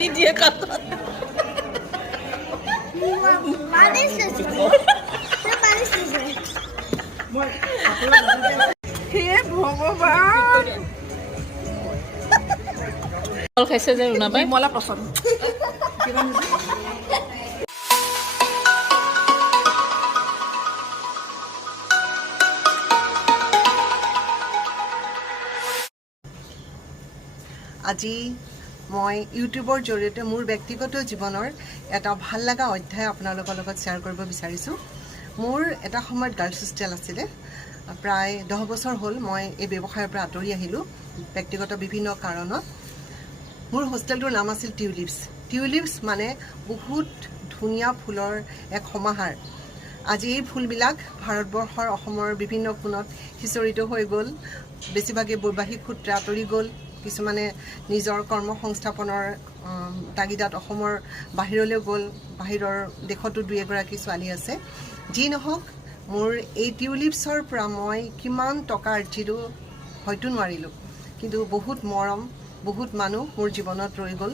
Dia kata. Manis sih. Manis sih. He Bhagavan. Kalau kaisa je Runa bai. Mola পছন্দ। আজি মই ইউটিউবৰ জৰিয়তে মোৰ ব্যক্তিগত জীৱনৰ এটা ভাল লগা অধ্যায় আপোনালোকৰ লগত শ্বেয়াৰ কৰিব বিচাৰিছোঁ। মোৰ এটা সময়ত গাৰ্লছ হোষ্টেল আছিলে, প্ৰায় 10 বছৰ হ'ল মই এই ব্যৱসায়ৰ পৰা আঁতৰি আহিলোঁ ব্যক্তিগত বিভিন্ন কাৰণত। মোৰ হোষ্টেলটোৰ নাম আছিল টিউলিপছ। টিউলিপছ মানে বহুত ধুনীয়া ফুলৰ এক সমাহাৰ। আজি এই ফুলবিলাক ভাৰতবৰ্ষৰ অসমৰ বিভিন্ন কোণত সিঁচৰিত হৈ গ'ল, বেছিভাগে বৈবাহিক সূত্ৰে আঁতৰি গ'ল, কিছুমানে নিজৰ কৰ্ম সংস্থাপনৰ তাগিদাত অসমৰ বাহিৰলৈ গ'ল, বাহিৰৰ দেশতো দুই এগৰাকী ছোৱালী আছে। যি নহওক, মোৰ এই টিউলিপছৰ পৰা মই কিমান টকা আৰ্জিলোঁ হয়তো নোৱাৰিলোঁ, কিন্তু বহুত মৰম, বহুত মানুহ মোৰ জীৱনত ৰৈ গ'ল।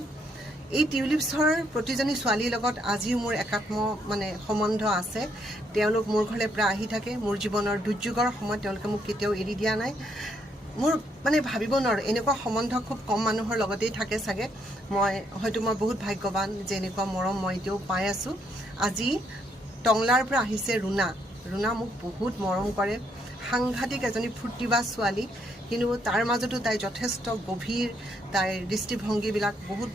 এই টিউলিপছৰ প্ৰতিজনী ছোৱালীৰ লগত আজিও মোৰ একাত্ম সম্বন্ধ আছে। তেওঁলোক মোৰ ঘৰলৈ প্ৰায় আহি থাকে। মোৰ জীৱনৰ দুৰ্যোগৰ সময়ত তেওঁলোকে মোক কেতিয়াও এৰি দিয়া নাই। মোৰ ভাবিব নোৱাৰোঁ, এনেকুৱা সম্বন্ধ খুব কম মানুহৰ লগতেই থাকে চাগে। মই বহুত ভাগ্যৱান যে এনেকুৱা মৰম মই এতিয়াও পাই আছোঁ। আজি টংলাৰ পৰা আহিছে ৰুণা। ৰুণা মোক বহুত মৰম কৰে, সাংঘাতিক এজনী ফূৰ্তিবাজ ছোৱালী, কিন্তু তাৰ মাজতো তাই যথেষ্ট গভীৰ, তাইৰ দৃষ্টিভংগীবিলাক বহুত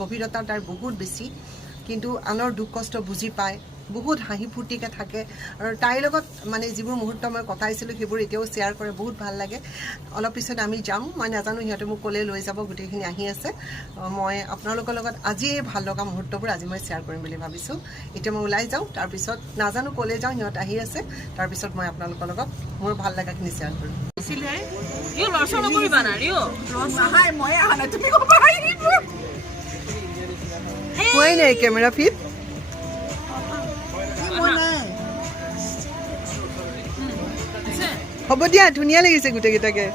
গভীৰতা তাইৰ বহুত বেছি, কিন্তু আনৰ দুখ কষ্ট বুজি পায়, বহুত হাঁহি ফূৰ্তিকৈ থাকে। আৰু তাইৰ লগত যিবোৰ মুহূৰ্ত মই কটাইছিলোঁ সেইবোৰ এতিয়াও শ্বেয়াৰ কৰে, বহুত ভাল লাগে। অলপ পিছত আমি যাম, মই নাজানো সিহঁতে মোক ক'লৈ লৈ যাব, গোটেইখিনি আহি আছে। মই আপোনালোকৰ লগত আজি এই ভাল লগা মুহূৰ্তবোৰ আজি মই শ্বেয়াৰ কৰিম বুলি ভাবিছোঁ। এতিয়া মই ওলাই যাওঁ, তাৰপিছত নাজানো ক'লৈ যাওঁ, সিহঁত আহি আছে, তাৰপিছত মই আপোনালোকৰ লগত মোৰ ভাল লগাখিনি শ্বেয়াৰ কৰিম। Rio rasa nggak na Rio. Mahal mo yan. Tumi ko ba kayo? হোৱাই নাই কেমেৰা ফিট। হ'ব দিয়া, ধুনীয়া লাগিছে গোটেইকেইটাকে।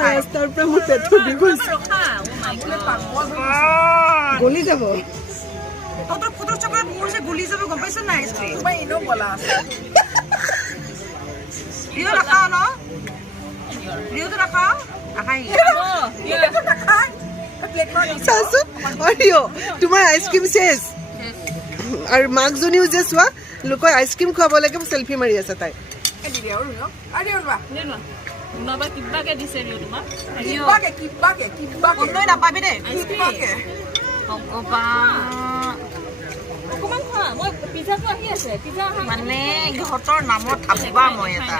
ৰাস্তাৰ পৰা মোৰ পেটটো বিষ হৈছে, গলি যাব। তহঁতৰ ফুটৰ চকলেট মোৰ যে গলি যাব, গম পাইছ নাই? তোমাৰ এনেও গলা আছে। ৰিঅ নাখাওঁ ন? ৰিঅটো নাখাওঁ? নাখায়। চাচোন, ৰিঅ তোমাৰ আইচক্ৰীম চেছ। আৰু মাকজনীও যে চোৱা, লোকৰ আইচক্ৰীম খুৱাব লাগে, চেলফি মাৰি আছে তাই। Kibbake di seri rumah. Kondoi napabi deh. Ọকমান খোৱা, মই পিজ্জাটো আহি আছে, পিজ্জা ইহঁতৰ নামত আঁবা মই এটা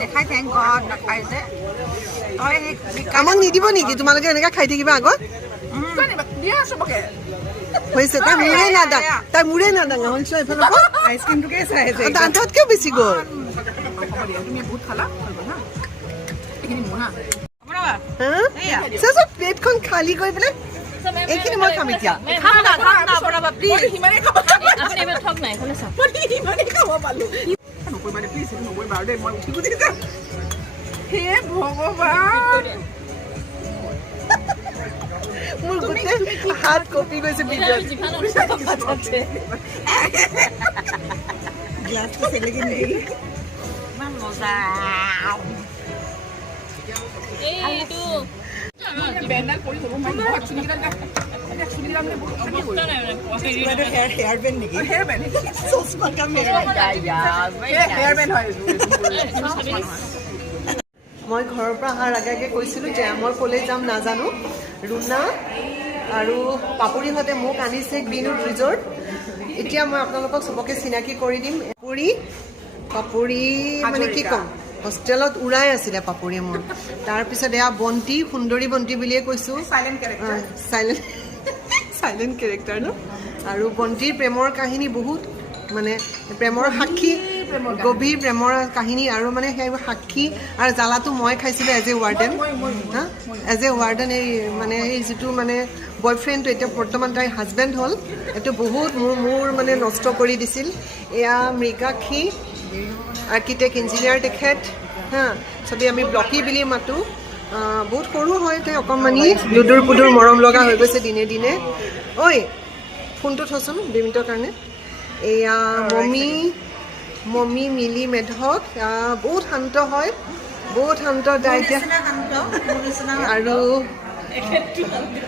দেখাই থেংক গড নাখাই যে তই আমাক নিদিব নেকি? তোমালোকে এনেকৈ খাই থাকিবা আগত হৈছে। তাই মূৰে নাদাঙা হ'ল, চোৱা এইফালৰ পৰা আইচক্ৰীমটোকে চাই আছে। দাঁততকৈ বেছি গ'ল। তুমি বহুত খালা এইখিনি মোৰ না চাচোন প্লেটখন খালী কৰি পেলাই এইখিনি মই খাম এতিয়া। খাম না বৰাবা প্লিজ। সিমানেই খাব আপুনি এবাৰ ঠক নাই, এইফালে চাওক। সিমানেই খাব পালো। নকৰিবা দে প্লিজ, নকৰিবা আৰু দেই, মই উঠি গুচি যাম। হে ভগৱান, মোৰ গোটেই হাত কঁপি গৈছে ভিডিঅ'ত। গ্লাছটো চেলেকি নেকি? ইমান মজা। এইটো বেণ্ডাল পৰি যাব। মই বহুত চুলিকেইডাল হেয়াৰ বেণ্ড নেকি? হেয়াৰ বেণ্ড চশমা কাম হেয়াৰ বেণ্ড হয়। মই ঘৰৰ পৰা অহাৰ আগে আগে কৈছিলোঁ যে মই ক'লৈ যাম নাজানো। ৰুণা আৰু পাপৰিহঁতে মোক আনিছে গ্ৰীণউড ৰিজৰ্ট। এতিয়া মই আপোনালোকক চবকে চিনাকি কৰি দিম। পাপৰি কি ক'ম, হোষ্টেলত উৰাই আছিলে পাপৰিয়ে মোৰ। তাৰপিছত এয়া বন্তি, সুন্দৰী বন্তি বুলিয়ে কৈছোঁ, চাইলেণ্ট কেৰেক্টাৰ ন। আৰু বন্তিৰ প্ৰেমৰ কাহিনী বহুত, প্ৰেমৰ সাক্ষী গভীৰ প্ৰেমৰ কাহিনী আৰু মানে সেইবোৰ সাক্ষী আৰু জ্বালাটো মই খাইছিলোঁ as a warden as a warden এই মানে এই যিটো মানে বয়ফ্ৰেণ্ডটো এতিয়া বৰ্তমান তাইৰ হাজবেণ্ড হ'ল এইটো বহুত মোৰ মানে নষ্ট কৰি দিছিল এয়া মৃগাক্ষী আৰ্কিটেক্ট ইঞ্জিনিয়াৰ তেখেত হা চবেই আমি ব্লকি বুলি মাতোঁ বহুত সৰু হয় তাই অকণমানি লুডুৰ পুডুৰ মৰম লগা হৈ গৈছে দিনে দিনে ঐ ফোনটো থচোন 2 মিনিটৰ কাৰণে এয়া মমি মিলি মেধক বহুত শান্ত হয় বহুত শান্ত তাই এতিয়া আৰু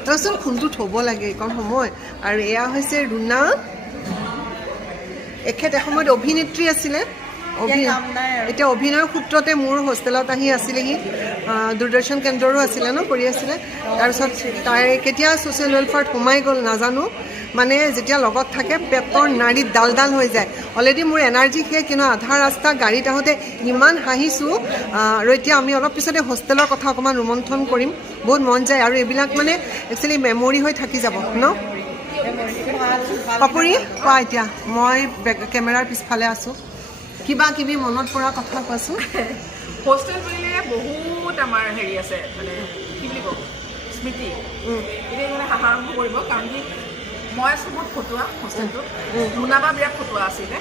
তইচোন ফোনটো থ'ব লাগে এইকণ সময় আৰু এয়া হৈছে ৰুণা এখেত এসময়ত অভিনেত্ৰী আছিলে এতিয়া অভিনয়ৰ সূত্ৰতে মোৰ হোষ্টেলত আহি আছিলেহি দূৰদৰ্শন কেন্দ্ৰৰো আছিলে ন কৰি আছিলে তাৰপিছত তাই কেতিয়া ছ'চিয়েল ৱেলফেয়াৰত সোমাই গ'ল নাজানো মানে যেতিয়া লগত থাকে পেটৰ নাড়ীত ডাল হৈ যায় অলৰেডি মোৰ এনাৰ্জি শেষ কিন্তু আধা ৰাস্তা গাড়ীত আহোঁতে ইমান হাঁহিছোঁ আৰু এতিয়া আমি অলপ পিছতে হোষ্টেলৰ কথা অকণমান ৰোমন্থন কৰিম বহুত মন যায় আৰু এইবিলাক মানে একচুৱেলি মেমৰি হৈ থাকি যাব ন পাপৰি কোৱা এতিয়া মই কেমেৰাৰ পিছফালে আছোঁ কিবা কিবি মনত পৰা কথা কোৱাচোন হোষ্টেল বুলিলে বহুত আমাৰ হেৰি আছে মানে কি বুলি ক'ব স্মৃতি এতিয়া মানে হাঁহ আৰম্ভ কৰিব কাৰণ কি মই আছোঁ বহুত ফটোৱা হোষ্টেলটো মুনাবা বিৰাট ফটোৱা আছিলে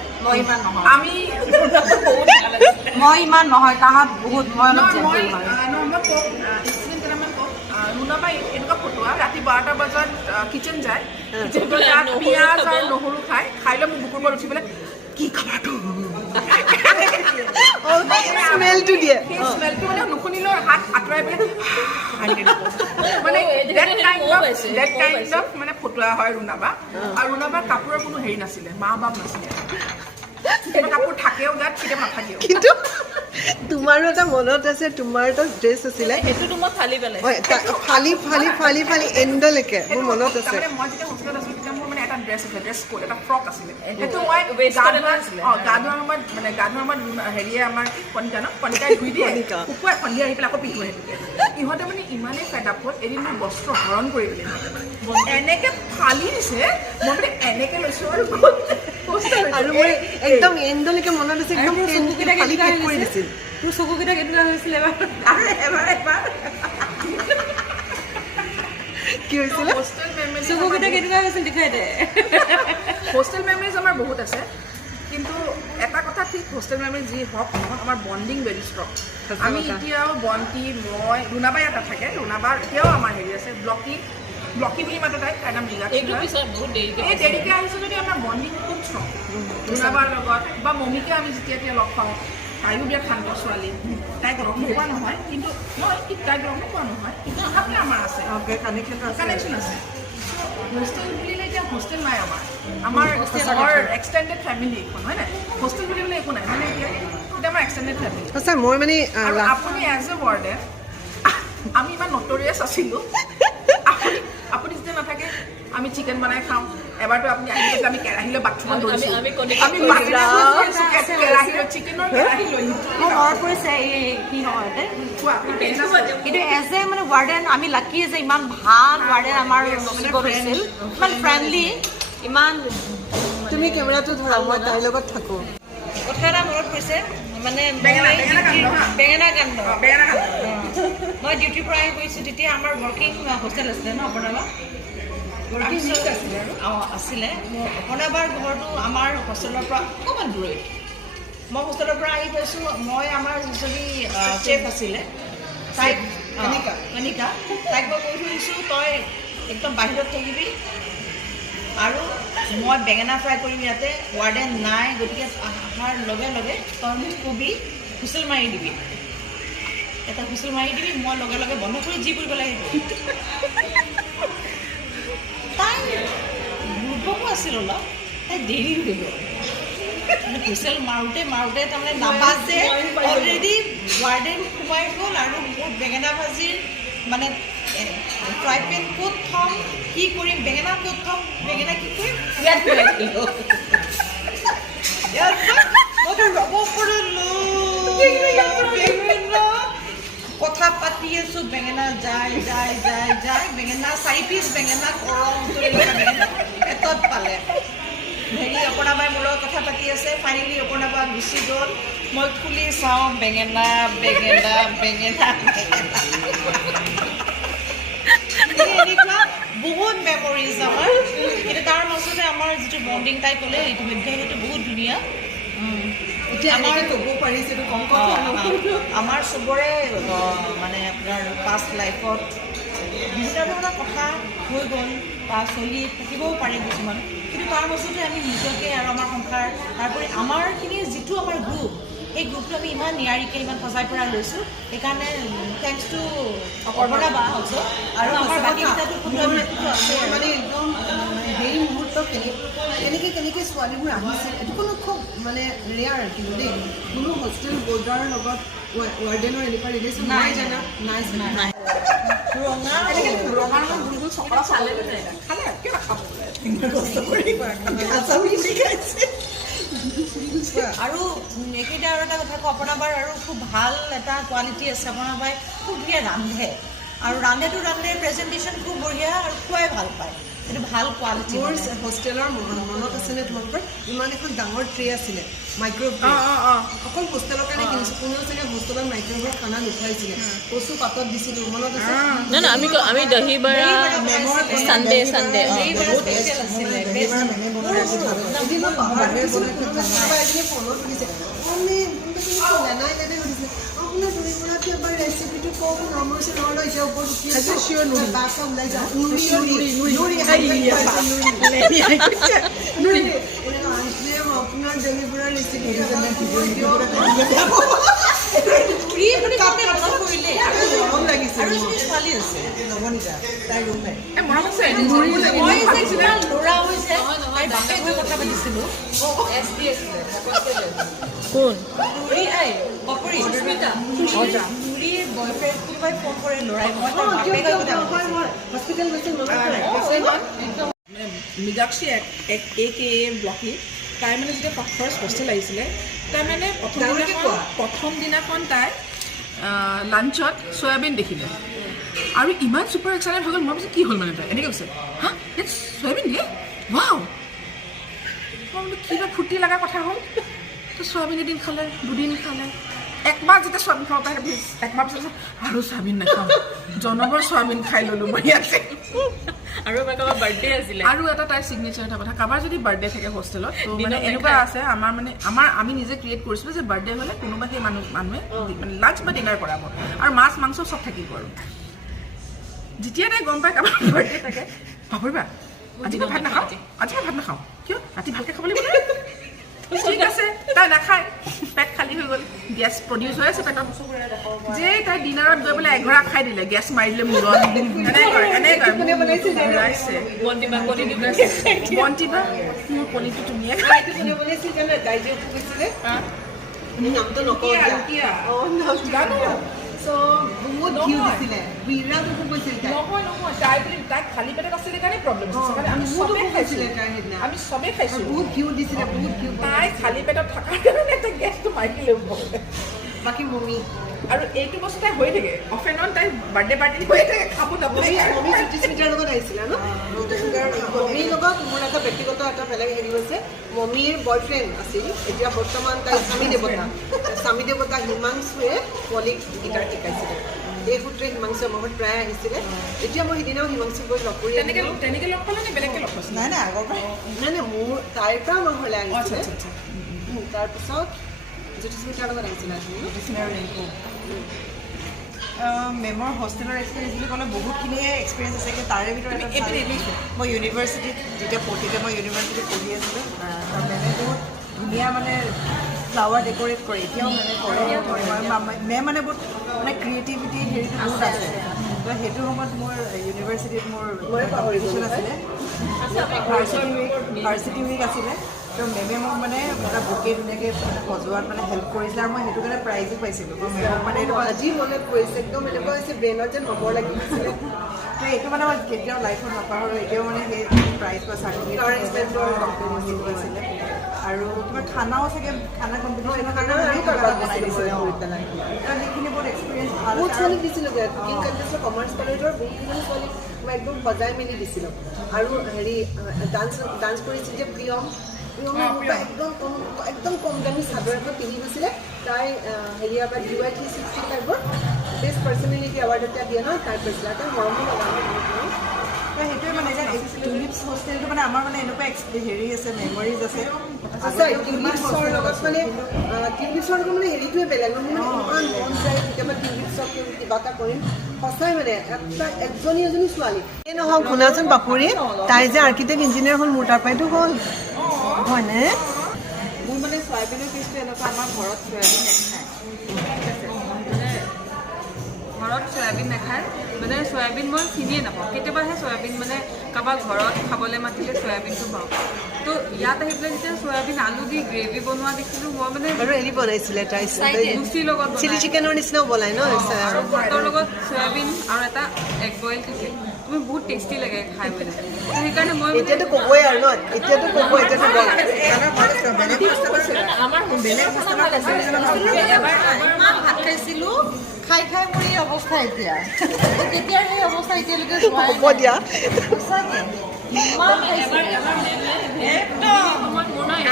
মই ইমান নহয় তাহাত বহুত মই ইনচিডেণ্ট কেইটামান কওঁ মুনাবা এনেকুৱা ফটোৱা ৰাতি 12টা বজাত কিচেন যায় কিচেন গৈ তাত পিঁয়াজ আৰু নহৰু খাই লৈ মোক বুকুৰ পৰা উঠি পেলাই কি খাবাটো স্মেলটো দিয়ে সেই স্মেলটো মানে নুশুনিলেও হাত আঁতৰাই পেলাই মানে ডেট কাইণ্ড অফ মানে ফটোৱা হয় ৰুণাবা আৰু ৰুণাবাৰ কাপোৰৰ কোনো হেৰি নাছিলে মা বাপ নাছিলে কাপোৰ থাকেও গাত কেতিয়াবা নাথাকেও কিন্তু তোমাৰো এটা মনত আছে তোমাৰ এটা ড্ৰেছ আছিলে সেইটোতো মই ফালি পেলাই ফালি এণ্ডলৈকে মোৰ মনত আছে মই যেতিয়া হোষ্টেলত আছিলোঁ তেতিয়া মোৰ মানে এটা ড্ৰেছ আছিলে ড্ৰেছ কোড এটা ফ্ৰক আছিলে সেইটো মই গা ধোৱাৰ সময়ত হেৰিয়ে আমাৰ কণিকাই ধুই দিয়ে শুকুৱাই সন্ধিয়া আহি পেলাই আকৌ পিন্ধো সেইটোকে ইহঁতে মানে ইমানেই ফেড আপ হ'ল এদিন মোৰ বস্ত্ৰ হৰণ কৰি দিলে এনেকে ফালি দিছে মই মানে এনেকে লৈছোঁ আৰু মই একদম এণ্ডলৈকে মনত আছে একদম ফালি শেষ কৰি দিছিল তোৰ চকুকেইটা কেনেকুৱা হৈছিলে এবাৰ কি হৈছিলে চকুকেইটা কেনেকুৱা হৈছিল দেখুৱাই দে হোষ্টেল মেমৰিজ আমাৰ বহুত আছে কিন্তু এটা কথা ঠিক হোষ্টেল মেমৰি যি হওক নহওক আমাৰ বণ্ডিং ভেৰি ষ্ট্ৰং আমি এতিয়াও বন্তি মই ৰুণাবা ইয়াত থাকে ৰুণাবাৰ এতিয়াও আমাৰ হেৰি আছে ব্লকি বুলি মাতে তাই নাম এইটো পিছত বহুত দেৰিকৈ এই দেৰিকৈ আহিছে যদি আমাৰ বণ্ডিং খুব ষ্ট্ৰং ৰুণাবাৰ লগত বা মমিকে আমি যেতিয়া লগ পাওঁ তাইও বিৰাট শান্ত ছোৱালী তাইক লগ নোপোৱা নহয় কিন্তু তাইক লগ নোপোৱা নহয় কিন্তু তথাপি আমাৰ আছে কানেকশ্যন আছে হোষ্টেল বুলিলে এতিয়া হোষ্টেল নাই আমাৰ এক্সটেণ্ডেড ফেমিলি এখন হয় নাই হোষ্টেল বুলিবলৈ একো নাই মানে এতিয়া আমাৰ এক্সটেণ্ডেড ফেমিলি সঁচা মই মানে আৰু আপুনি এজ এ ৱাৰ্ডেন আমি ইমান নটৰিয়াছ আছিলোঁ আপুনি যেতিয়া নাথাকে আমি চিকেন বনাই খাওঁ এবাৰতো আপুনি আহি গৈছে আমি কেৰাহীলৈ বাথৰুমত ধৰিছোঁ কেৰাহীলৈ চিকেনৰ কেৰাহী লৈ মোৰ মনত পৰিছে এই কি সময়তে কিন্তু এজ এ মানে ৱাৰ্ডেন আমি লাকি যে ইমান ভাল ৱাৰ্ডেন আমাৰ হৈছিল ইমান ফ্ৰেণ্ডলি ইমান তুমি কেমেৰাটো ধৰা মই তাইৰ লগত থাকোঁ কথা এটা মনত পৰিছে মানে বেঙেনা কাণ্ড মই ডিউটিৰ পৰা আহি গৈছোঁ তেতিয়া আমাৰ ৱৰ্কিং হোষ্টেল আছিলে ন অপৰ্ণাবা আছিলে অপৰ্ণাবাৰ ঘৰটো আমাৰ হোষ্টেলৰ পৰা অকণমান দূৰৈত মই হোষ্টেলৰ পৰা আহি গৈছোঁ মই আমাৰ যিজনী চেফ আছিলে তাইক কণিকা তাইক মই কৈ থৈ দিছোঁ তই একদম বাহিৰত থাকিবি আৰু মই বেঙেনা ফ্ৰাই কৰিম ইয়াতে ৱাৰ্ডেন নাই গতিকে অহাৰ লগে লগে তই মোক কবি হুইচেল মাৰি দিবি এটা হুইচেল মাৰি দিবি মই লগে লগে বন্ধ কৰি যি কৰিব লাগে তাই দুৰ্বলো আছিল অলপ তাই দেৰি হৈ গ'ল হুইচেল মাৰোঁতে তাৰমানে নাবাজে অলৰেডি ৱাৰ্ডেন সোমাই গ'ল আৰু মোৰ বেঙেনা ভাজিৰ মানে ফ্ৰাই পেন ক'ত থ'ম কি কৰিম বেঙেনা ক'ত থ'ম বেঙেনা কি কৰিম ইয়াত কথা পাতি আছোঁ বেঙেনা যায় বেঙেনা 4 পিচ বেঙেনা কৰম বেঙেনা পেটত পালে হেৰি অপৰ্ণাবাই মোৰ লগত কথা পাতি আছে ফাইনেলি অপৰ্ণাবা গুচি গ'ল মই খুলি চাওঁ বেঙেনা বেঙেনা বেঙেনা বেঙেনা এনেকুৱা বহুত মেমৰিজ আমাৰ কিন্তু তাৰ মাজতে আমাৰ যিটো বণ্ডিং তাই ক'লে ইতিমধ্যে সেইটো বহুত ধুনীয়া এতিয়া আমাৰ ক'ব পাৰিছে এইটো কম আমাৰ চবৰে মানে আপোনাৰ পাষ্ট লাইফত বিভিন্ন ধৰণৰ কথা হৈ গ'ল বা চলি থাকিবও পাৰে কিছুমান কিন্তু তাৰ মাজতে আমি নিজকে আৰু আমাৰ সংসাৰ তাৰোপৰি আমাৰখিনি যিটো আমাৰ গ্ৰুপ সেই গ্ৰুপটো আমি ইমান নিয়াৰিকৈ ইমান সজাই পৰা লৈছোঁ সেইকাৰণে থেংকছ টু অপৰ্ণা বা অলছ' আৰু আমাৰ বাকীকেইটাতো মানে একদম সেই মুহূৰ্ত কেনেকৈ ছোৱালীবোৰ আহিছিল এইটো কোনো খুব মানে ৰেয়াৰ কিন্তু দেই কোনো হোষ্টেল বৰ্ডাৰৰ লগত ৱাৰ্ডেনৰ এনেকুৱা ৰিলেশ্যন নাই জানা নাই ৰঙা গুলগুল চকলা চালে খালে কিয় নাখাব আৰু এইকেইটা আৰু এটা কথা কওঁ অপৰ্ণাবাৰ আৰু খুব ভাল এটা কোৱালিটি আছে অপৰ্ণাবাই খুব ধুনীয়া ৰান্ধে আৰু ৰান্ধে প্ৰেজেণ্টেশ্যন খুব বঢ়িয়া আৰু খুৱাই ভাল পায় এইটো ভাল কোৱালিটি মোৰ হোষ্টেলৰ মনত আছেনে তোমালোকৰ ইমান এখন ডাঙৰ ট্ৰে আছিলে মাইক্ৰ'ৱেভ অকল হোষ্টেলৰ কাৰণে কিনিছোঁ কোনেও চাগে হোষ্টেলত মাইক্ৰ'ৱেভৰ খানা নুখুৱাইছিলে কচু পাতত দিছিলোঁ মনত আছে আমি দহি বৰা চানডে আপোনাৰ দহি বৰাটো এবাৰ ৰেচিপিটো কওক নামৰ চিনৰ এতিয়া ওপৰত আপোনাৰ দহি বৰাৰ ৰেচিপি কোন মীনাক্ষী ব্লকী তাই মানে যেতিয়া ফাৰ্ষ্ট হোষ্টেল আহিছিলে তাই মানে প্ৰথম দিনাখন তাই লাঞ্চত চয়াবিন দেখিলে আৰু ইমান ছুপাৰ এক্সাইটেড হৈ গ'ল মই ভাবিছোঁ কি হ'ল মানে তাই এনেকৈ কৈছে হা চয়াবিন দিয়ে ৱাও মই বোলো কিবা ফূৰ্তি লগা কথা হ'ল তো চয়াবিন এদিন খালে দুদিন খালে একমাহ যেতিয়া চয়াবিন খাব পাৰে একমাহ পিছত আৰু চয়াবিন নাখাওঁ জনমৰ চয়াবিন খাই ল'লোঁ মই ইয়াতে আৰু কাৰোবাৰ বাৰ্থডে আছিলে আৰু এটা তাইৰ চিগনেচাৰ এটা কথা কাৰোবাৰ যদি বাৰ্থডে থাকে হোষ্টেলত তো মানে এনেকুৱা আছে আমাৰ আমি নিজে ক্ৰিয়েট কৰিছিলোঁ যে বাৰ্থডে হ'লে কোনোবা সেই মানুহে মানে লাঞ্চ বা ডিনাৰ কৰাব আৰু মাছ মাংস চব থাকিব আৰু যেতিয়া তাই গম পায় কাৰোবাৰ বাৰ্থডে থাকে ভাবিবা আজি মই ভাত নাখাওঁ কিয় ৰাতি ভালকৈ খাব লাগিব ঠিক আছে তাই নাখায় পেট খালী হৈ গ'ল গেছ প্ৰডিউচ হৈ আছে পেটত যে তাই ডিনাৰত গৈ পেলাই এঘৰা খাই দিলে গেছ মাৰি দিলে মূৰত বন্তিবা মোৰ কণীটো তুমিয়ে খাই নামটো নকওঁ বহুত ঘিউ দিছিলে বিৰাট অসুখ হৈছিল তাই খালী পেটত আছিলে কাৰণে প্ৰব্লেম আমি চবেই খাইছোঁ বহুত ঘিউ দিছিলে বহুত ঘিউ তাই খালী পেটত থকাৰ কাৰণে তাই গেছটো মাৰি দিলে বাকী মমি আৰু এইটো বস্তু তাই হৈ থাকে অফ এণ্ড অন তাই বাৰ্থডে পাৰ্টি হৈ থাকে খাব নাপায় মমি জ্যোতিস্মিতাৰ লগত আহিছিলে ন মমিৰ লগত মোৰ এটা ব্যক্তিগত এটা বেলেগ হেৰি হৈছে মমিৰ বয়ফ্ৰেণ্ড আছিল এতিয়া বৰ্তমান তাই স্বামী দেৱতা হিমাংশুৱে পোৱালীক গীটাৰ শিকাইছিলে এই সূত্ৰে হিমাংশু আমাৰ ঘৰত প্ৰায় আহিছিলে এতিয়া মই সিদিনাও হিমাংশুক গৈ লগ কৰি তেনেকৈ লগ পালে নে বেলেগকৈ লগ পাইছে নাই আগৰ পৰা নাই মোৰ তাইৰ পৰা আমাৰ ঘৰলৈ আহিছিলে তাৰপিছত জ্যোতিস্মিতাৰ লগত আহিছিলে মেমৰ হোষ্টেলৰ এক্সপিৰিয়েঞ্চ বুলি ক'লে বহুতখিনিয়ে এক্সপিৰিয়েঞ্চ আছে কিন্তু তাৰে ভিতৰত মই ইউনিভাৰ্চিটিত যেতিয়া মই ইউনিভাৰ্চিটিত পঢ়ি আছিলোঁ মেমে বহুত ধুনীয়া মানে ফ্লাৱাৰ ডেক'ৰেট কৰে এতিয়াও মেমে কৰে মেম মানে বহুত মানে ক্ৰিয়েটিভিটি হেৰিটো বহুত আছে তো সেইটো সময়ত মোৰ ইউনিভাৰ্চিটিত মোৰ কম্পিটিশ্যন আছিলে ভাৰ্চিটি উইক আছিলে তো মেমে মোক মানে এটা বুকে ধুনীয়াকৈ মানে সজোৱাত মানে হেল্প কৰিছিলে আৰু মই সেইটো কাৰণে প্ৰাইজো পাইছিলোঁ মই মেমক মানে এইটো আজি মনত পৰিছে একদম এনেকুৱা হৈছে ব্ৰেইনত যেন নম্বৰ লাগি গৈছিলে তো এইটো মানে মই কেতিয়াও লাইফত নাপাহৰোঁ এতিয়াও মানে সেই প্ৰাইজ বা চাৰ্টিফিকেট আছিলে আৰু তোমাৰ খানাও চাগে খানা কম্পিটিশ্যনৰ কাৰণে বনাই দিছিলে সেইখিনি বহুত এক্সপিৰিয়েঞ্চ ভাল বহুত ছোৱালীক দিছিলোঁ কুকিং কণ্টেষ্টৰ কমাৰ্চ কলেজৰ বহুতকেইজনী ছোৱালীক মই একদম সজাই মেলি দিছিলোঁ আৰু হেৰি ডান্স কৰিছিল যে প্ৰিয়ম একদম কম দামী চাদৰ এখন পিন্ধি গৈছিলে তাই হেৰিয়াৰ পৰা DY 365ৰ বেষ্ট পাৰ্চনেলিটি এৱাৰ্ড এটা দিয়ে ন তাই পাইছিলে তাই মৰমো লগা সেইটোৱে মানে টিউলিপছ হোষ্টেলটো মানে আমাৰ মানে এনেকুৱা হেৰি আছে মেমৰিজ আছে টিউলিপছৰ লগত মানে টিউলিপছৰ লগত মানে হেৰিটোৱে বেলেগ মানে ইমান মন যায় কেতিয়াবা টিউলিপছক কিবা এটা কৰিম সঁচাই মানে এজনী ছোৱালী এই নহওক শুনাচোন বাপুৰি তাই যে আৰ্কিটেক্ট ইঞ্জিনিয়াৰ হ'ল মোৰ তাৰ পৰাইতো হ'ল হয়নে মোৰ মানে চয়াবিনৰ পিচটো এনেকুৱা আমাৰ ঘৰত চয়াবিন নাখায় ঘৰত চয়াবিন নাখায় মানে চয়াবিন মই চিনিয়ে নাপাওঁ কেতিয়াবাহে চয়াবিন মানে কাৰোবাৰ ঘৰত খাবলৈ মাতিলে চয়াবিনটো পাওঁ তো ইয়াত আহি পেলাই যেতিয়া চয়াবিন আলু দি গ্ৰেভি বনোৱা দেখিলোঁ মই মানে আৰু হেৰি বনাইছিলে তাই লুচিৰ লগত চিলি চিকেনৰ নিচিনাও বনাই ন আৰু ভাতৰ লগত চয়াবিন আৰু এটা এগ বইল থাকে তুমি বহুত টেষ্টি লাগে খাই পেলাই সেইকাৰণে মই এতিয়াতো ক'বই আৰু ন এতিয়াতো ক'ব এতিয়াতো আমাৰ বেলেগ ইমান ভাত খাইছিলোঁ খাই খাই মোৰ এই অৱস্থা এতিয়া তেতিয়াৰ সেই অৱস্থা এতিয়ালৈকে হ'ব দিয়া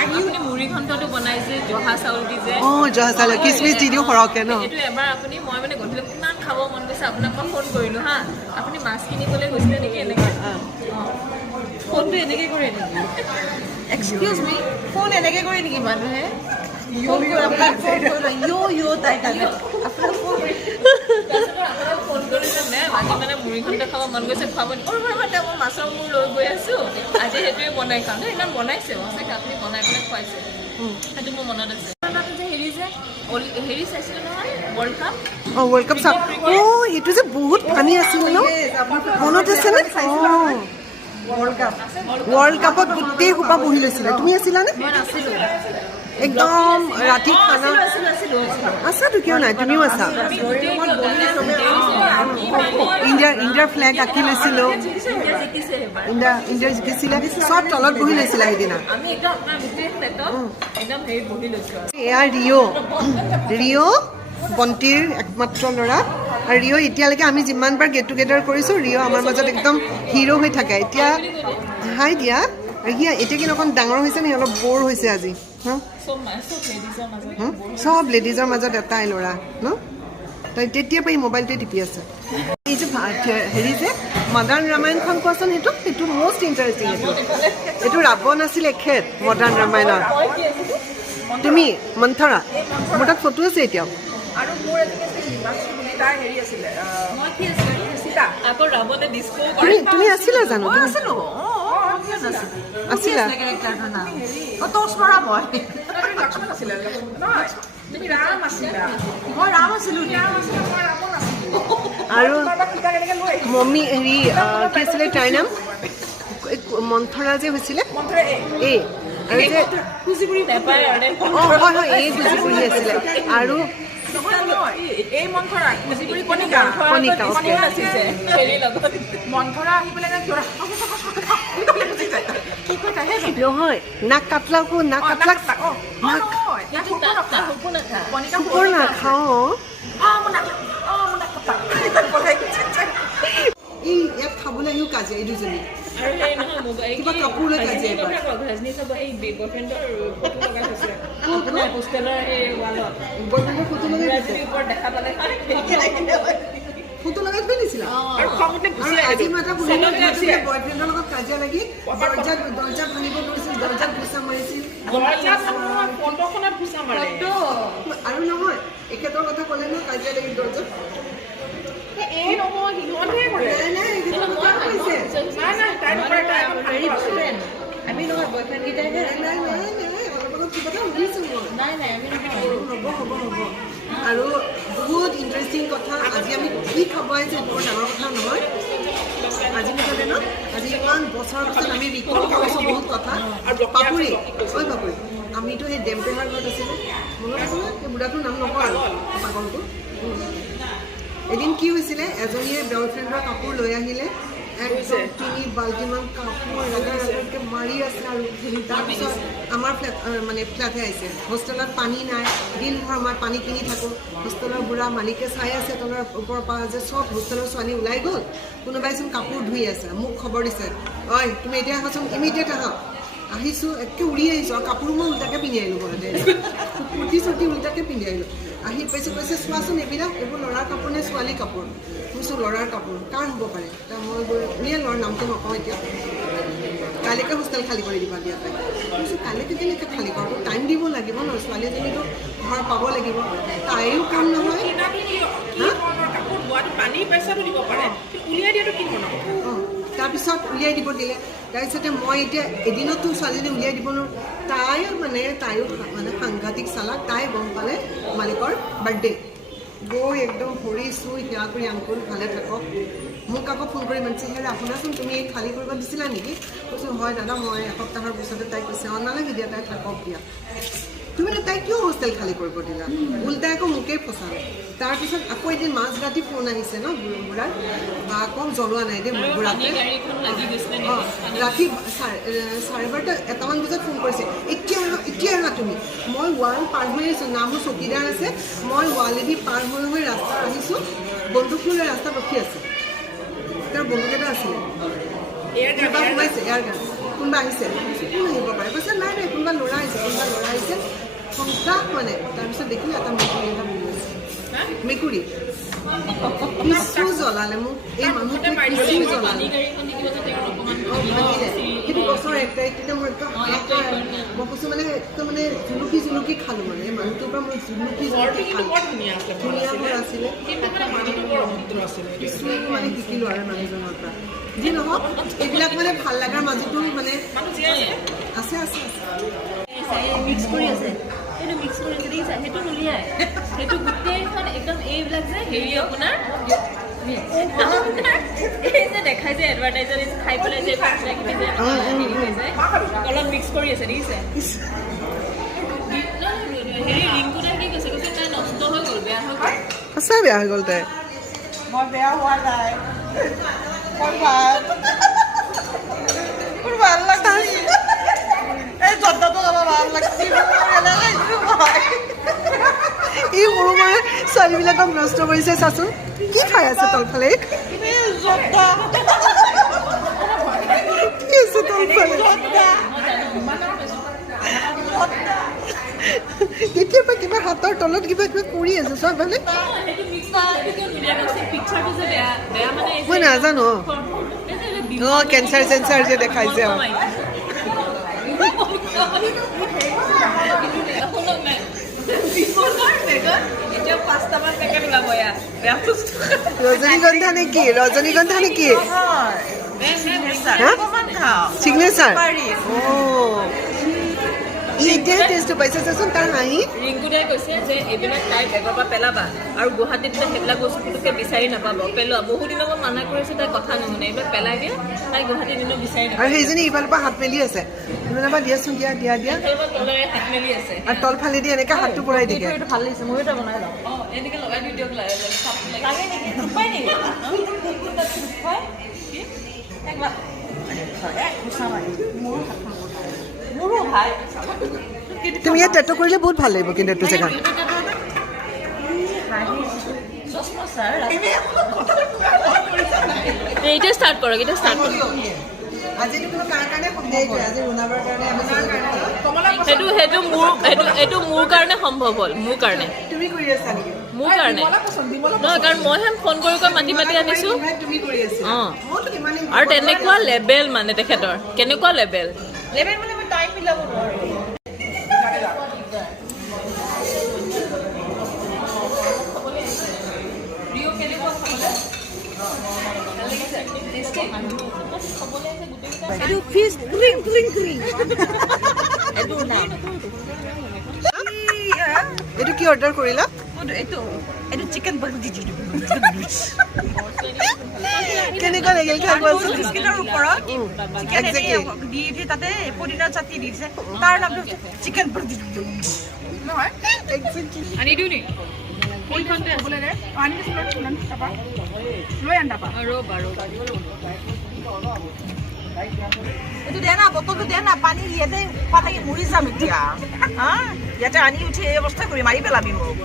আপুনি মুড়ি ঘণ্টটো বনাইছে জহা চাউল দি যে জহা চাউল কিচমিচ দি দিওঁ সৰহকৈ ন এইটো এবাৰ আপুনি মই মানে গধূলি কিমান খাব মন গৈছে আপোনাক মই ফোন কৰিলোঁ হা আপুনি মাছ কিনিবলৈ গৈছিলে নেকি এনেকৈ ফোনটো এনেকৈ কৰে নেকি এক্সকিউজ মি ফোন এনেকৈ কৰে নেকি মানুহে ফোন কৰিলে মেম আজি মানে মুড়ি ঘণ্টা খাব মন গৈছে খুৱাব মই মাছৰ মূৰ লৈ গৈ আছোঁ আজি সেইটোৱে বনাই খাওঁ ইমান বনাইছে সঁচাকৈ আপুনি বনাই পেলাই খুৱাইছে সেইটো মোৰ মনত আছে হেৰি চাইছিলোঁ নহয় ৱৰ্ল্ড কাপ ৱৰ্ল্ড কাপ চাওক সেইটো যে বহুত পানী আছিল ন মনত আছেনে ৱৰ্ল্ড কাপত গোটেই সোপা বহি লৈছিলে তুমি আছিলানে একদম ৰাতি খানা আছাতো কিয় নাই তুমিও আছা ইণ্ডিয়াৰ ফ্লেগ আঁকি লৈছিলোঁ ইণ্ডিয়া জিকিছিলে চব তলত বহি লৈছিলে সেইদিনা এয়া ৰিঅ' বন্তিৰ একমাত্ৰ ল'ৰা আৰু ৰিঅ' এতিয়ালৈকে আমি যিমানবাৰ গেট টুগেডাৰ কৰিছোঁ ৰিঅ' আমাৰ মাজত একদম হিৰ' হৈ থাকে এতিয়া হাই দিয়া আৰু সি এতিয়া কিন্তু অকণ ডাঙৰ হৈছে নি অলপ ব'ৰ হৈছে আজি চব লেডিজৰ মাজত এটাই ল'ৰা ন তাই তেতিয়াৰ পৰা এই মোবাইলটোৱে টিপি আছে এই যে হেৰি যে মডাৰ্ণ ৰামায়ণখন কোৱাচোন সেইটো মষ্ট ইণ্টাৰেষ্টিং এইটো ৰাৱণ আছিল এখেত মডাৰ্ণ ৰামায়ণত তুমি মন্থৰা মোৰ তাত ফটো আছে এতিয়াও আৰু মোৰ এজনী আছিল হিমাশ্ৰী বুলি তাই হেৰি আছিলে মই কি আছিলোঁ সীতা আকৌ ৰাৱণে ডিস্কো তুমি আছিলা জানো আছিলা লক্ষ্মণ আছিলে নহয় তুমি ৰাম আছিলা মই ৰাম আছিলোঁ মই ৰাৱণ আছিলোঁ আৰু সীতা কেনেকৈ লৈ মম্মী হেৰি কি আছিলে তাইৰ নাম মন্থৰা যে হৈছিলে এই আৰু যে খুজিবুৰি নাপায় আৰু হয় এই খুজিবুৰি আছিলে আৰু এই মন্থৰা কুচিপুৰি কণিকা হেৰি লগত মন্থৰা আহি পেলাই কি কৈ তাহে নহয় নাক কাটলাক কুকুৰ নাখাওঁ এই ইয়াত খাবলৈ আহিও কাজিয়া এই দুজনী আৰু সেই নহয় মোবাইল কিবা কাপোৰ লৈ কাজিয়া এইবাৰ ভাজনী চাব এই বয়ফ্ৰেণ্ডৰ ফটো লগাই থৈছে আপোনাৰ হোষ্টেলৰ এই ৱালত বয়ফ্ৰেণ্ডৰ ফটো লগাই দিছে ওপৰত দেখা পালে ফটো লগাই থৈ দিছিলা আৰু খং উঠে গুচি আজি মই এটা শুনিলোঁ বয়ফ্ৰেণ্ডৰ লগত কাজিয়া লাগি দৰ্জা ভাঙিব ধৰিছিল দৰ্জাত গুচা মাৰিছিল ফটোখনত গুচা মাৰে আৰু নহয় এখেতৰ কথা ক'লে ন কাজিয়া লাগি দৰ্জাত এই নহয় সিহঁতহে কৰে নাই এখেতৰ কথা কৈছে নাই তাই নকৰে তাই আমি নহয় বয়ফ্ৰেণ্ডকেইটাইহে অলপ অলপ কিবা এটা সুধিছোঁ মই নাই আমি নহয় হ'ব আৰু বহুত ইণ্টাৰেষ্টিং কথা আজি আমি কি খাব আহিছোঁ বৰ ডাঙৰ কথা নহয় আজি মুঠতে ন আজি ইমান বছৰৰ পিছত আমি ৰিকল কৰিছোঁ বহুত কথা পাপুৰি আমিতো সেই ডেম্পেহাৰ ঘৰত আছিলোঁ মনত আছিলে সেই বুঢ়াটোৰ নাম নকওঁ আৰু পাগলটো এদিন কি হৈছিলে এজনীয়ে বয়ফ্ৰেণ্ডৰ কাপোৰ লৈ আহিলে একদম 3 বাল্টিমান কাপোৰ ৰাগাকে মাৰি আছে আৰু তাৰপিছত আমাৰ ফ্লেটহে আহিছে হোষ্টেলত পানী নাই দিন ভৰ আমাৰ পানী কিনি থাকোঁ হোষ্টেলৰ বুঢ়া মালিকে চাই আছে তলৰ ওপৰৰ পৰা যে চব হোষ্টেলৰ ছোৱালী ওলাই গ'ল কোনোবাইচোন কাপোৰ ধুই আছে মোক খবৰ দিছে ঐ তুমি এতিয়া আহাচোন ইমিডিয়েট আহা আহিছোঁ একে উৰি আহিছোঁ আৰু কাপোৰ মই উল্টাকৈ পিন্ধি আহিলোঁ ঘৰতে কুৰ্তি চুৰ্তি উল্টাকৈ পিন্ধি আহিলোঁ আহি পাইছোঁ কৈছে চোৱাচোন এইবিলাক এইবোৰ ল'ৰাৰ কাপোৰ নে ছোৱালী কাপোৰ কৈছোঁ ল'ৰাৰ কাপোৰ কাৰ হ'ব পাৰে এতিয়া মই গৈ উলিয়াই ল'ৰাৰ নামটো নকওঁ এতিয়া কালিকে হোষ্টেল খালী কৰি দিবা দিয়া তাই কৈছোঁ কালিকে কেনেকৈ খালী কৰোঁ টাইম দিব লাগিব ন ছোৱালীজনীতো ঘৰ পাব লাগিব তাইৰো কাম নহয় পানী প্ৰেচাৰটো দিব পাৰে উলিয়াই দিয়াটো কি ধৰণৰ অঁ তাৰপিছত উলিয়াই দিব দিলে তাৰপিছতে মই এতিয়া এদিনতো ছোৱালীজনী উলিয়াই দিব নোৱাৰোঁ তাইও মানে সাংঘাতিক চালাক তাই গম পালে মালিকৰ বাৰ্থডে গৈ একদম ভৰি চুই সেৱা কৰি আংকুল ভালে থাকক মোক আকৌ ফোন কৰি মাতিছে হেৰা শুনাচোন তুমি এই খালী কৰিব দিছিলা নেকি কৈছোঁ হয় দাদা মই এসপ্তাহৰ পিছতে তাই কৈছে অঁ নালাগে দিয়া তাই থাকক দিয়া তুমি তাই কিয় হোষ্টেল খালী কৰিব দিলা উল্টাই আকৌ মোকেই ফচালে তাৰপিছত আকৌ এদিন মাজ ৰাতি ফোন আহিছে ন বুঢ়াৰ বা আকৌ জ্বলোৱা নাই দেই মোৰ বুঢ়াতে অঁ ৰাতি 12:30 এটামান বজাত ফোন কৰিছে এতিয়া আহা তুমি মই ৱাল পাৰ হৈ আহিছোঁ নামো চকীদাৰ আছে মই ৱালেদি পাৰ হৈ ৰাস্তা আহিছোঁ বন্দুক লৈ ৰাস্তাত ৰখি আছে তেওঁৰ বন্দুক এটা আছিলে কোনোবা সোমাইছে ইয়াৰ গান কোনোবা আহিছে কোন আহিব পাৰে কৈছে নাই কোনোবা ল'ৰা আহিছে সন্তাস মানে তাৰপিছত দেখিলে এটা মেকুৰী এটা বহি আছে মেকুৰী কিছু জ্বলালে মোক এই মানুহটোৱে কিছু জ্বলালে ভাঙিলে সেইটো গছৰ 1 তাৰিখতে মোৰ একদম মই কৈছোঁ মানে একদম মানে জুলুকি খালোঁ মানে এই মানুহটোৰ পৰা মই জুলুকি খালোঁ ধুনীয়া ঘৰ আছিলে কিছু মানে শিকিলোঁ আৰু মানুহজনৰ পৰা যি নহওক এইবিলাক মানে ভাল লগাৰ মাজতো মানে আছে মিক্স কৰি আছে সেইটো মিক্স কৰি আছে দেখিছা সেইটো নুলিয়াই সেইটো গোটেইখন একদম এইবিলাক যে হেৰি আপোনাৰ এই যে দেখাই যে এডভাৰটাইজাৰ খাই পেলাই যে অলপ মিক্স কৰি আছে দেখিছে হেৰি ৰিংকুদাই কি কৈছে তাই নষ্ট হৈ গ'ল বেয়া হৈ গ'ল সঁচা বেয়া হৈ গ'ল তাই মই বেয়া হোৱা নাই মোৰ ভাল লাগছে এই যন্ত্ৰটো আমাৰ ভাল লাগছে এই সৰু মই ছোৱালীবিলাকক নষ্ট কৰিছে চাচোন কি খাই আছে তলফালে কেতিয়াবা কিবা হাতৰ তলত কিবা কৰি আছে চব মানে মই নাজানো অঁ কেঞ্চাৰ চেঞ্চাৰ যে দেখাইছে অঁ ৰজনীগন্ধা নেকি চিগনেচাৰ এতিয়াহে টেষ্টটো পাইছে চাচোন তাৰ হাঁহি ৰিংকুদাই কৈছে যে এইবিলাক তাই বেগৰ পৰা পেলাবা আৰু গুৱাহাটীত সেইবিলাক বস্তু পুতুককৈ বিচাৰি নাপাব পেলোৱা বহু দিনৰ পৰা মানা কৰিছে তাই কথা নুশুনে এইবিলাক পেলাই দিয়ে তাই গুৱাহাটীত দিনত বিচাৰি নাপাব আৰু সেইজনী ইফালৰ পৰা হাত মেলি আছে ইমানৰপৰা দিয়াচোন দিয়া তলেৰে হাত মেলি আছে আৰু তলফালেদি এনেকৈ হাতটো পৰাই দিয়ে এইটো ভাল লাগিছে ময়ো এটা বনাই লওঁ অঁ এনেকৈ লগাই দিওঁ দিয়ক লাগে নেকি উপায় নেকি মোৰো ভাই তুমি ইয়াত টেটু কৰিলে বহুত ভাল লাগিব কিন্তু এইটো জেগা এতিয়া ষ্টাৰ্ট কৰক সেইটো মোৰ কাৰণে সম্ভৱ হ'ল মোৰ কাৰণে নহয় কাৰণ মইহে ফোন কৰি মাতি আনিছোঁ অঁ আৰু তেনেকুৱা লেবেল মানে তেখেতৰ কেনেকুৱা লেবেল মানে মই টাইম মিলাব নোৱাৰোঁ এইটো কি অৰ্ডাৰ কৰিলা এইটো চিকেন কেনেকুৱা লাগিল খাই কোৱাচোন বিস্কিটৰ ওপৰত চিকেন দি তাতে পদিনাৰ চাটনি দি দিছে তাৰ নামটো চিকেন নহয় আনি দিওঁ নি এইটো দে না বটলটো দে না পানী ইয়াতে পানী মৰি যাম এতিয়া হা ইয়াতে আনি উঠি এই অৱস্থা কৰি মাৰি পেলাবি মোক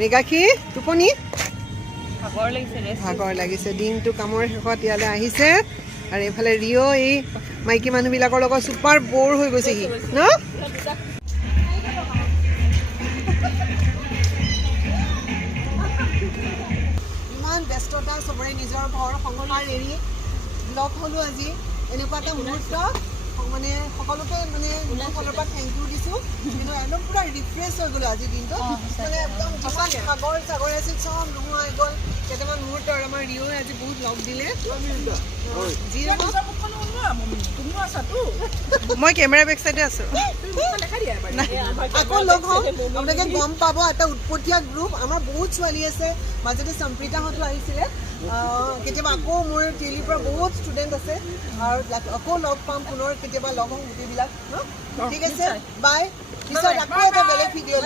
মেগাখী টোপনি ভাগৰ লাগিছে ৰেষ্ট ভাগৰ লাগিছে দিনটো কামৰ শেষত ইয়ালৈ আহিছে আৰু এইফালে ৰিঅ' এই মাইকী মানুহবিলাকৰ লগত ছুপাৰ ব'ৰ হৈ গৈছেহি ন ইমান ব্যস্ততা চবৰে নিজৰ ঘৰ সংসাৰ এৰি লগ হ'লো আজি এনেকুৱা এটা মুহূৰ্ত মানে সকলোকে মানে মোৰ ফালৰ পৰা থেংক ইউ দিছোঁ কিন্তু একদম পূৰা ৰিফ্ৰেছ হৈ গ'লো আজিৰ দিনটো মানে একদম যিমান সাগৰ চাগৰ আছিল চব নোহোৱা হৈ গ'ল কেইটামান মুহূৰ্ত আৰু আমাৰ ৰিঅ'ই আজি বহুত লগ দিলে যি মই কেমেৰা বেক চাইডে আছোঁ আকৌ লগ হওঁ আপোনালোকে গম পাব এটা উৎপতীয়া গ্ৰুপ আমাৰ বহুত ছোৱালী আছে মাজতে সম্প্ৰীতাহঁতো আহিছিলে কেতিয়াবা আকৌ মোৰ টিলিৰ পৰা বহুত ষ্টুডেণ্ট আছে আৰু আকৌ লগ পাম পুনৰ কেতিয়াবা লগ হওঁ গোটেইবিলাক ন ঠিক আছে বাই পিছত আকৌ এটা বেলেগ ভিডিঅ'